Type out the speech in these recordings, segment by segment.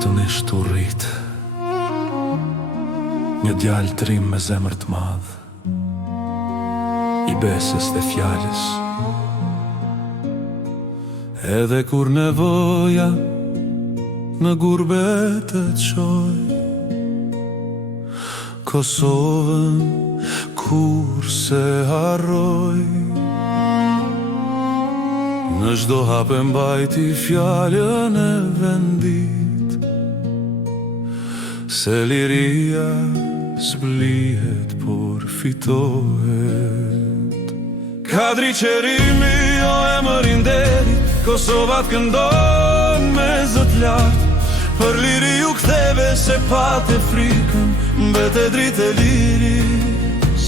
Platonisht u rrit një djalë trim me zemër të madh, I besës dhe fjallës. Edhe kur nevoja në gurbet e qoj, Kosovën kur se harroj, në çdo hap e mbajti fjallën e vendit, se liria s'blihet por fitohet. Kadri qerimi o emërin derit, Kosova t'këndon me zët lartë, për liri u ktheve se pate frikën, mbete dritë e liris.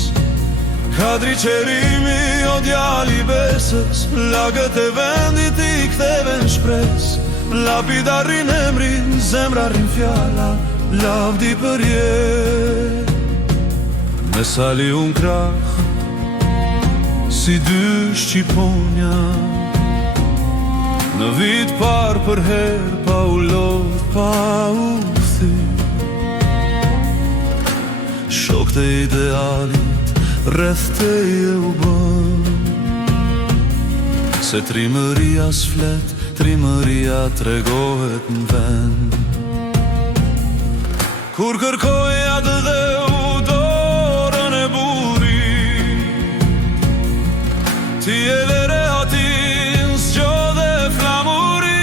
Kadri qerimi o djali besës, lagët e vendit I ktheve në shpres, lapidarin emrin, zemrarin fjalla, lavdi për jet. Me sali unë krah, si dy shqiponja, në vit par për her, pa u lodh, pa u thith. Shok të idealit, rreth teje u bën, se trimëria s'flet, trimëria tregohet në vend. Kur kërkoj atë dhe u dorën e burit, ti edhe rehatin s'gjodhe flamurin.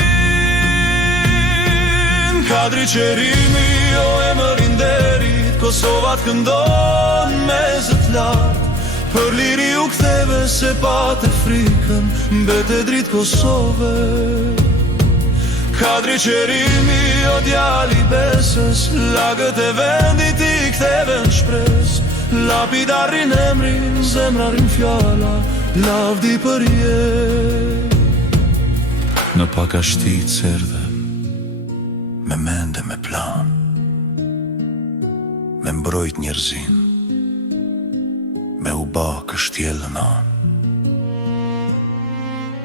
Kadri qerimi o emërin derit, Kosova t'këndon me zët lartë, për liri u ktheve se pate frikën, mbete dritë Kosove. Kadri qerimi o djali besës, lagët e vendit I ktheve në shpres, lapidarin emrin, zemrarin fjalla, lavdi për jet. Në pakashti cerdhe, me mende me plan, me mbrojt njerëzin, me u ba kështjellën an.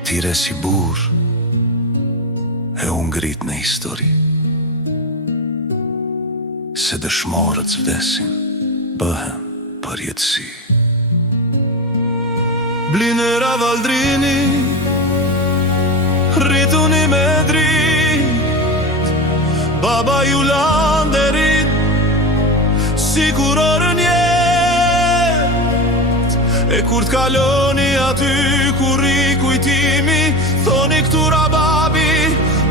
Tire si burr, e u ngrit në histori, se dëshmorët s'vdesin, bëhen për jetësi. Blinera Valdrini, rrituni me drit, baba ju landerit, si kur orën jet. E kur t'kaloni aty, kur I kujtimi, thoni këtu rababi,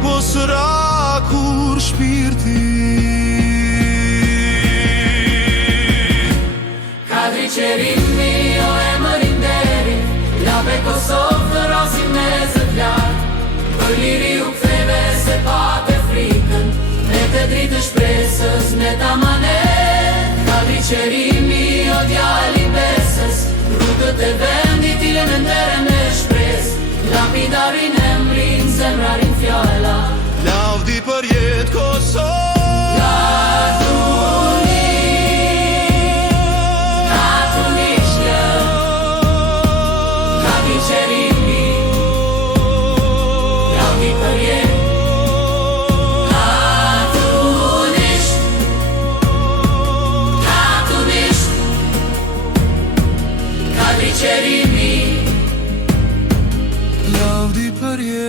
po s'ra kur shpirti. Kadri qerimi o emërin derit, labe Kosovë të rasin me zët lartë, për liri u ktheve se pate frikën, me të dritë shpresës me tamanet. Kadri qerimi o djali besës, rrugët e vendit I lënë ndërën e shpres, lapidarin emrin, zemrarin fjalla, lavdi për jet Kosovë. Lavdi për jet.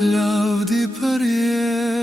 Lavdi për jet.